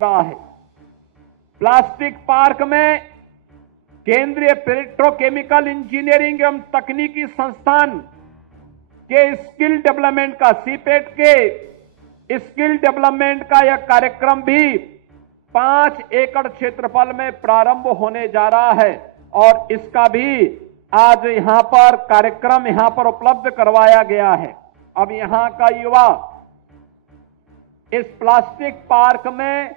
रहा है। Plastic park में केंद्रीय पेट्रोकेमिकल इंजीनियरिंग एवं तकनीकी संस्थान के स्किल डेवलपमेंट का सीपेट के स्किल डेवलपमेंट का यह कार्यक्रम भी 5 एकड़ क्षेत्रफल में प्रारंभ होने जा रहा है और इसका भी आज यहां पर कार्यक्रम यहां पर उपलब्ध करवाया गया है। अब यहां का युवा इस प्लास्टिक पार्क में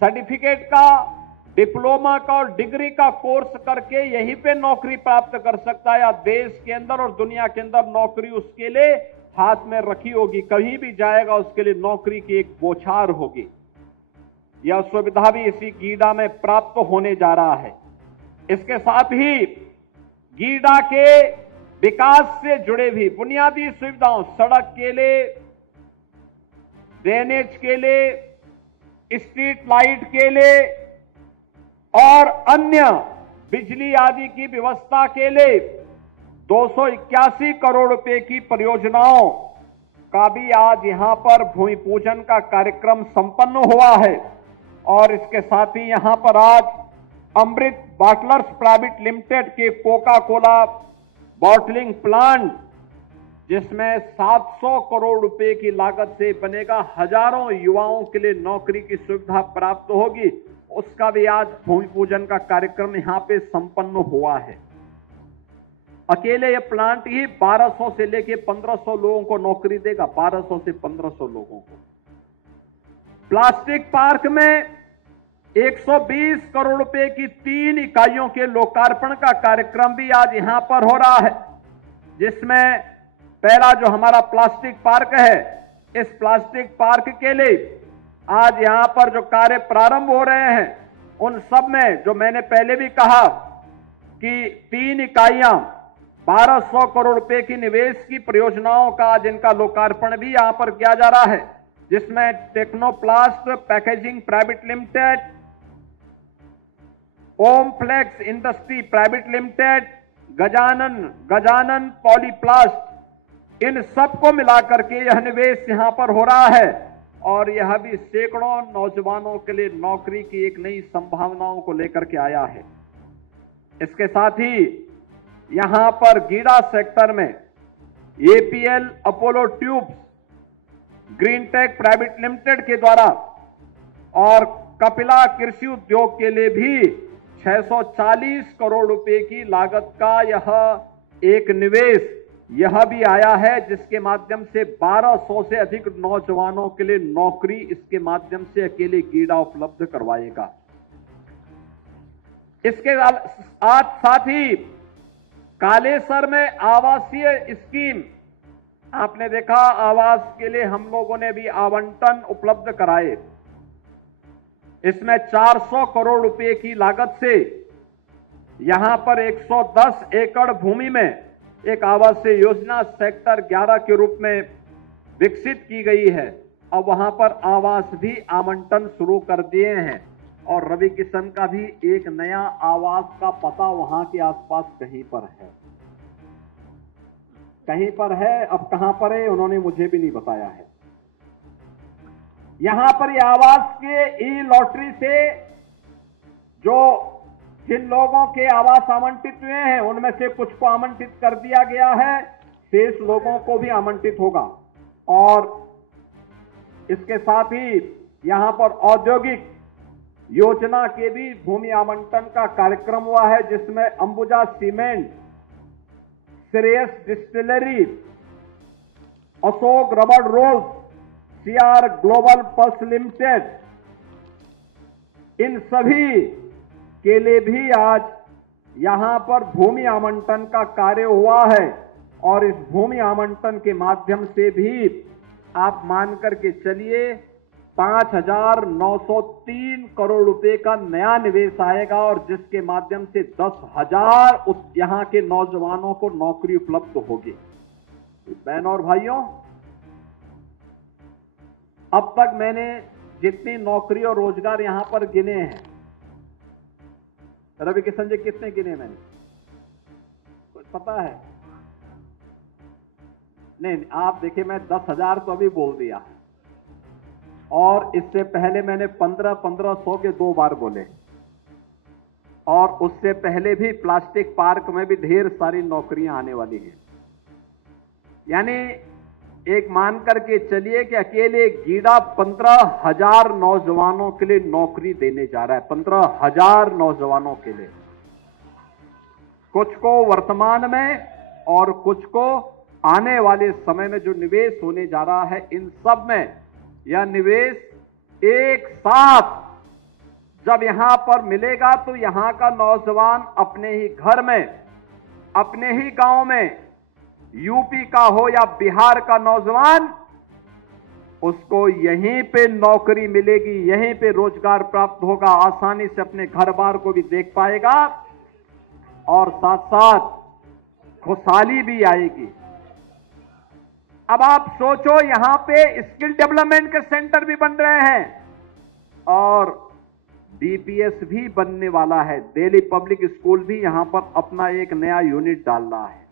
सर्टिफिकेट का, डिप्लोमा का और डिग्री का कोर्स करके यहीं पे नौकरी प्राप्त कर सकता है या देश के अंदर और दुनिया के अंदर नौकरी उसके लिए हाथ में रखी होगी। कहीं भी जाएगा उसके लिए नौकरी की एक बौछार होगी। यह सुविधा भी इसी गीडा में प्राप्त होने जा रहा है। इसके साथ ही गीडा के विकास से जुड़े भी बुनियादी सुविधाओं, सड़क के लिए, ड्रेनेज के लिए, स्ट्रीट लाइट के लिए और अन्य बिजली आदि की व्यवस्था के लिए 281 करोड़ रुपए की परियोजनाओं का भी आज यहां पर भूमि पूजन का कार्यक्रम संपन्न हुआ है। और इसके साथ ही यहां पर आज अमृत बॉटलर्स प्राइवेट लिमिटेड के कोका कोला बॉटलिंग प्लांट, जिसमें 700 करोड़ रुपए की लागत से बनेगा, हजारों युवाओं के लिए नौकरी की सुविधा प्राप्त होगी, उसका भी आज भूमि पूजन का कार्यक्रम यहां पे संपन्न हुआ है। अकेले ये प्लांट ही 1200 से लेके 1500 लोगों को नौकरी देगा, 1200 से 1500 लोगों को। प्लास्टिक पार्क में 120 करोड़ रुपए की 3 इकाइयों के लोकार्पण का कार्यक्रम भी आज यहां पर हो रहा है, जिसमें पहला जो हमारा प्लास्टिक पार्क है, इस प्लास्टिक पार्क के लिए आज यहां पर जो कार्य प्रारंभ हो रहे हैं, उन सब में जो मैंने पहले भी कहा कि 3 इकाइयां 1200 करोड़ रुपए की निवेश की परियोजनाओं का आज इनका लोकार्पण भी यहां पर किया जा रहा है, जिसमें Technoplast Packaging Private Limited, Omflex Industry Private Limited, Gajanan Polyplast, इन सबको मिलाकर के यह निवेश यहां पर हो रहा है और यह भी सैकड़ों नौजवानों के लिए नौकरी की एक नई संभावनाओं को लेकर के आया है। इसके साथ ही यहां पर गीडा सेक्टर में APL Apollo tubes, green tech private limited के द्वारा और कपिला कृषि उद्योग के लिए भी 640 करोड़ रुपए की लागत का यह एक निवेश यह भी आया है, जिसके माध्यम से 1200 से अधिक नौजवानों के लिए नौकरी इसके माध्यम से अकेले गीडा उपलब्ध करवाएगा। इसके साथ ही कालेसर में आवासीय स्कीम, आपने देखा आवास के लिए हम लोगों ने भी आवंटन उपलब्ध कराए। इसमें 400 करोड़ रुपए की लागत से यहां पर 110 एकड़ भूमि में एक आवासीय योजना सेक्टर 11 के रूप में विकसित की गई है और वहां पर आवास भी आवंटन शुरू कर दिए हैं और रवि किशन का भी एक नया आवास का पता वहां के आसपास कहीं पर है। अब कहां पर है उन्होंने मुझे भी नहीं बताया है। यहां पर ये आवास के ई लॉटरी से जो जिन लोगों के आवास आवंटित हुए हैं उनमें से कुछ को आवंटित कर दिया गया है, शेष लोगों को भी आवंटित होगा। और इसके साथ ही यहां पर औद्योगिक योजना के भी भूमि आवंटन का कार्यक्रम हुआ है, जिसमें Ambuja Cement, Shreyas Distillery, Ashok Rubber Rolls, CR Global Pulse Limited, इन सभी के लिए भी आज यहां पर भूमि आवंटन का कार्य हुआ है और इस भूमि आवंटन के माध्यम से भी आप मान करके चलिए 5,903 करोड़ रुपए का नया निवेश आएगा और जिसके माध्यम से 10,000 यहां के नौजवानों को नौकरी उपलब्ध होगी। बहनों और भाइयों, अब तक मैंने जितनी नौकरी और रोजगार यहां पर गिने हैं, रवि किशन जी कितने गिने मैंने, कुछ पता है? नहीं, आप देखिए मैं 10,000 तो अभी बोल दिया। और इससे पहले मैंने 1500 के 2 बार बोले, और उससे पहले भी प्लास्टिक पार्क में भी ढेर सारी नौकरियां आने वाली हैं। यानी एक मान करके चलिए कि अकेले गीडा 15,000 नौजवानों के लिए नौकरी देने जा रहा है, 15,000 नौजवानों के लिए। कुछ को वर्तमान में और कुछ को आने वाले समय में जो निवेश होने जा रहा है, इन सब में यह निवेश एक साथ जब यहां पर मिलेगा तो यहां का नौजवान अपने ही घर में, अपने ही गांव में, यूपी का हो या बिहार का नौजवान, उसको यहीं पे नौकरी मिलेगी, यहीं पे रोजगार प्राप्त होगा, आसानी से अपने घर बार को भी देख पाएगा और साथ साथ खुशहाली भी आएगी। अब आप सोचो, यहां पे स्किल डेवलपमेंट के सेंटर भी बन रहे हैं और डीपीएस भी बनने वाला है। दिल्ली पब्लिक स्कूल भी यहां पर अपना एक नया यूनिट डाल रहा है।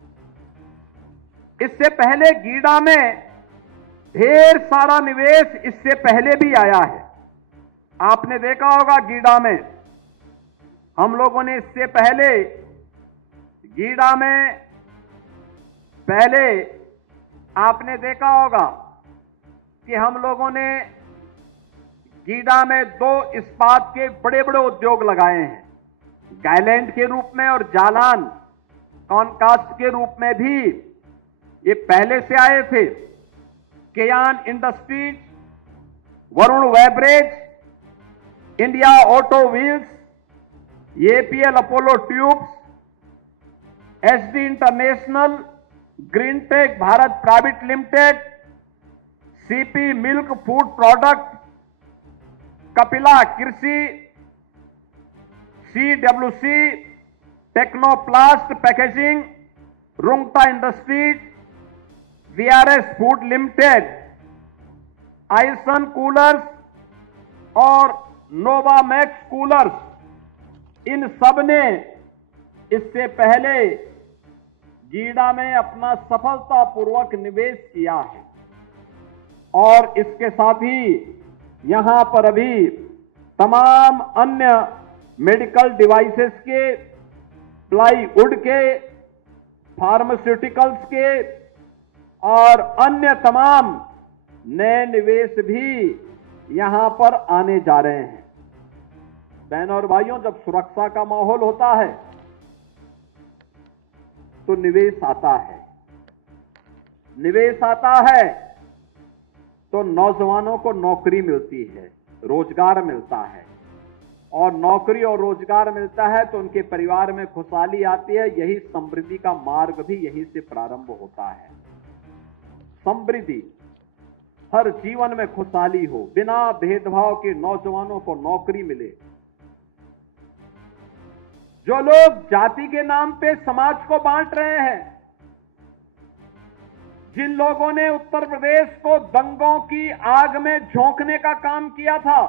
इससे पहले गीडा में ढेर सारा निवेश इससे पहले भी आया है। आपने देखा होगा गीडा में हम लोगों ने इससे पहले गीडा में पहले आपने देखा होगा कि हम लोगों ने गीडा में 2 इस्पात के बड़े बड़े उद्योग लगाए हैं, गायलैंड के रूप में और जालान कॉनकास्ट के रूप में भी ये पहले से आए थे। Keyan Industries, Varun Beverages, India Auto Wheels, APL Apollo Tubes, SD International, Greentech Bharat Private Limited, CP Milk Food Product, Kapila Krishi, CWC, Technoplast Packaging, Rungta Industries, VRS Food Limited, आइसन कूलर्स और नोवामैक्स कूलर्स, इन सब ने इससे पहले गीडा में अपना सफलतापूर्वक निवेश किया है। और इसके साथ ही यहां पर अभी तमाम अन्य मेडिकल डिवाइसेस के, प्लाईवुड के, फार्मास्यूटिकल्स के और अन्य तमाम नए निवेश भी यहां पर आने जा रहे हैं। बहनों और भाइयों, जब सुरक्षा का माहौल होता है तो निवेश आता है। निवेश आता है तो नौजवानों को नौकरी मिलती है, रोजगार मिलता है, और नौकरी और रोजगार मिलता है तो उनके परिवार में खुशहाली आती है। यही समृद्धि का मार्ग भी यहीं से प्रारंभ होता है। समृद्धि, हर जीवन में खुशहाली हो, बिना भेदभाव के नौजवानों को नौकरी मिले। जो लोग जाति के नाम पे समाज को बांट रहे हैं, जिन लोगों ने उत्तर प्रदेश को दंगों की आग में झोंकने का काम किया था,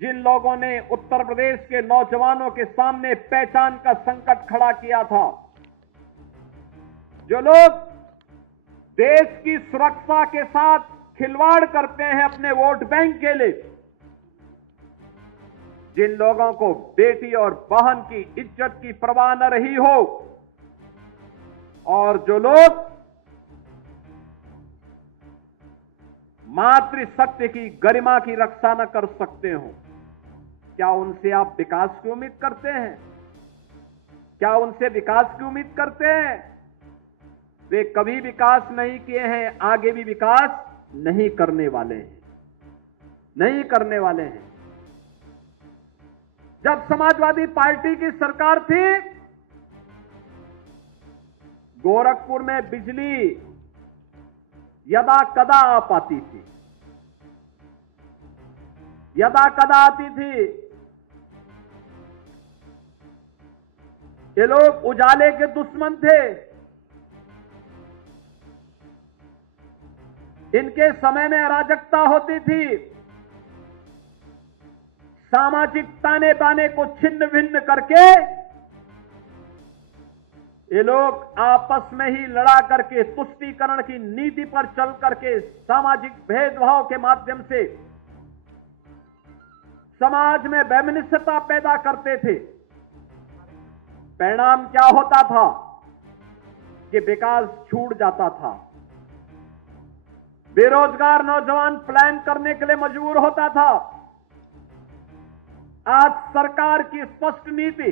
जिन लोगों ने उत्तर प्रदेश के नौजवानों के सामने पहचान का संकट खड़ा किया था, जो लोग देश की सुरक्षा के साथ खिलवाड़ करते हैं अपने वोट बैंक के लिए, जिन लोगों को बेटी और बहन की इज्जत की परवाह न रही हो, और जो लोग मातृशक्ति की गरिमा की रक्षा न कर सकते हो, क्या उनसे आप विकास की उम्मीद करते हैं? क्या उनसे विकास की उम्मीद करते हैं? वे कभी विकास नहीं किए हैं, आगे भी विकास नहीं करने वाले हैं, नहीं करने वाले हैं। जब समाजवादी पार्टी की सरकार थी, गोरखपुर में बिजली यदा कदा आ पाती थी, यदा कदा आती थी। ये लोग उजाले के दुश्मन थे। इनके समय में अराजकता होती थी, सामाजिक ताने बाने को छिन्न भिन्न करके ये लोग आपस में ही लड़ा करके तुष्टीकरण की नीति पर चल करके सामाजिक भेदभाव के माध्यम से समाज में वैमनस्यता पैदा करते थे। परिणाम क्या होता था कि विकास छूट जाता था। बेरोजगार नौजवान पलायन करने के लिए मजबूर होता था। आज सरकार की स्पष्ट नीति